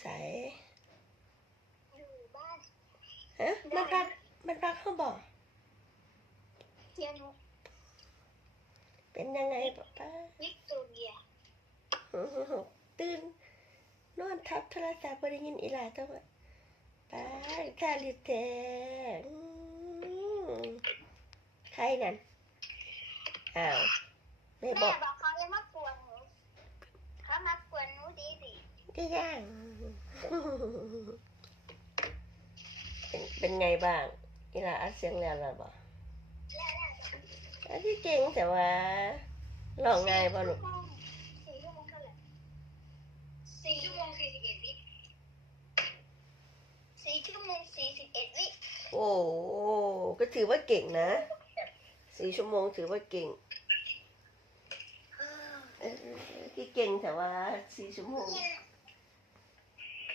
ใสอยู่บ้านฮะมันพักมันพักเขาบอกเทียนุเป็นยังไงป้าป้าวิกตอเรียอื้อหือตื่นนอนทับโทรศัพท์บ่ได้ยินอีหลาตัวว่าป้าทาลิปแท้อืมใครนั่นอ้าวไม่บแม่อกบอกเขาเลยมากวนหนูเขามากวนหนูดีดี ได้ยังเป็นเป็นไงบ้างอีหลาอัดเสียงแล้วล่ะบอกแล้วแล้วอันที่จริงแต่ว่าลองง่ายบ่ลูกสี่ชั่วโมงเท่าไหร่สี่ชั่วโมงสี่สิบเอ็ดวิสี่ชั่วโมงสี่สิบเอ็ดวิโอ้ก็ถือว่าเก่งนะสี่ชั่วโมงถือว่าเก่งเออที่เก่งแต่ว่าสี่ชั่วโมง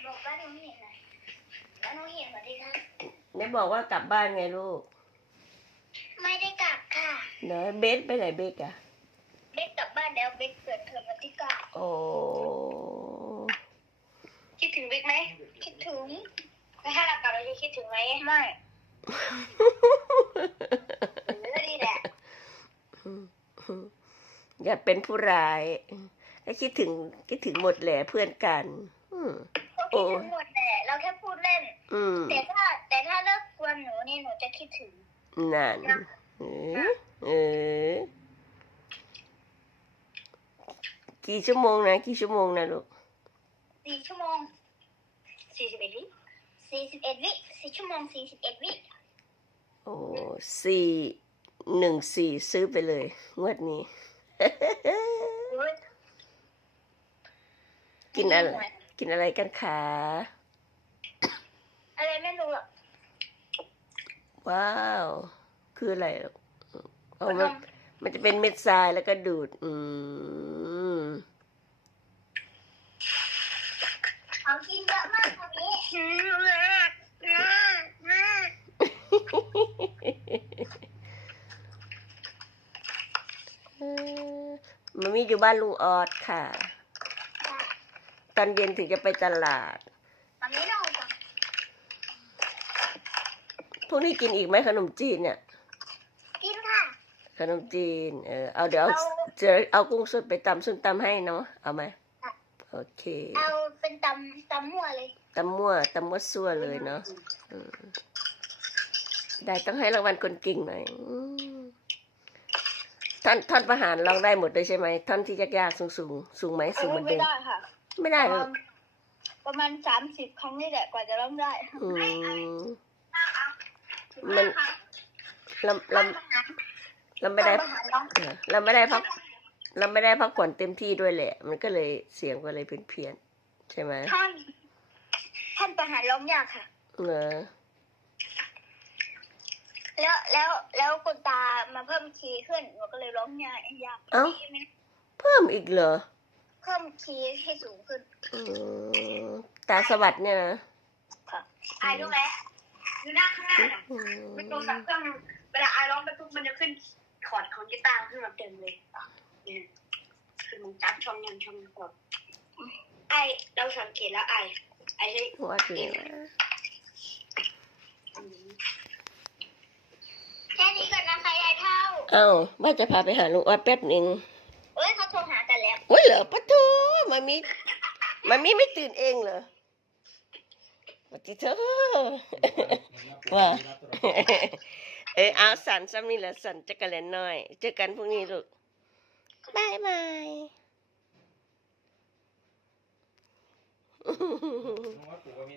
บอกว่าหนูเห็นอะไรว่าหนูเห็นสวัสดีค่ะได้บอกว่ากลับบ้านไงลูกไม่ได้กลับค่ะเนอะเบสไปไหนเบสอะเบกกลับบ้านแล้วเบกเปิดเทอมวันที่เก้าโอ้คิดถึงเบกไหมคิดถึงแล้วถ้าเรากลับเราจะคิดถึงไหมไม่ไม่ดีแหละอย่าเป็นผู้ร้ายก็คิดถึงคิดถึงหมดแหละเพื่อนกัน อืมก็ คิดถึงหมดแหละเราแค่พูดเล่น อืมแต่ถ้า แต่ถ้าเลิกกวนหนูนี่หนูจะคิดถึงนั่นเออเออกี่ชั่วโมงนะกี่ชั่วโมงนะลูกสี่ชั่วโมงสี่สิบเอ็ดวิสี่สิบเอ็ดวิสี่ชั่วโมงสี่สิบเอ็ดวิโอ้สี่หนึ่งสี่ซื้อไปเลย งวดนี้ กินอะไร กินอะไรกันคะอะไรไม่รู้หรอกว้าว คืออะไรลูกอ๋อมันมันจะเป็นเม็ดทรายแล้วก็ดูด อืมเขากินเยอะมากคนนี้มากมากมากเออมันมีอยู่บ้านลุงออดค่ะ ตอนเย็นถึงจะไปตลาด ตอนนี้เราจะพวกนี้กินอีกไหมขนมจีนเนี่ย กินค่ะ ขนมจีน เออ เอาเดี๋ยวเอาเอา เจอเอากุ้งสดไปตำส้มตำให้เนาะ เอาไหมค่ะโอเคเอาเป็นตำตำมั่วเลยตำมั่วตำมั่วซั่วเลยเนาะอืมได้ต้องให้รางวัลคนเก่งหน่อยอืมท่านท่านประหารลองได้หมดเลยใช่ไหมท่านที่ยากๆสูงสูงๆสูงไหมสูงเหมือนเดิมไม่ได้ค่ะ ไม่ได้หรอกประมาณสามสิบครั้งนี่แหละกว่าจะร้องได้อืมมันเราเราเราไม่ได้ประหารร้องเออเราไม่ได้พัก เราไม่ได้พักผ่อนเต็มที่ด้วยแหละ มันก็เลยเสียงก็เลยเพี้ยนเพี้ยนๆใช่ไหมท่านท่านประหารร้องยากค่ะเนอะแล้วแล้วแล้วคุณตามาเพิ่มคีย์ขึ้นหนูก็เลยร้องยากยากเอ้าเพิ่มอีกเหรอ เพิ่มคีย์ให้สูงขึ้นอืมตาสวัสดเนี่ยนะค่ะอายรู้ไหมอยู่หน้าข้างหน้าน่ะอืมมันตรงกับเครื่องเวลาอายร้องไปปุ๊บมันจะขึ้นคอร์ดของกีตาร์ขึ้นมาเต็มเลยอะเนี่ยคือมันจับช่องยังช่องยังแบบไอเราสังเกตแล้วไอไอใช้วัดเลยนะแค่นี้ก่อนนะคะยายเท่า เอ้าว่าจะพาไปหาลุงออดแป๊บหนึ่ง โอ้ยเหรอปะโถมามีมามีไม่ตื่นเองเหรอปฏิเธอว่าเออเอาสันซ้ำนี่แหละสันจักรแลนน้อย เจอกันพรุ่งนี้ลูกบายบายน้องว่าปู่ก็มี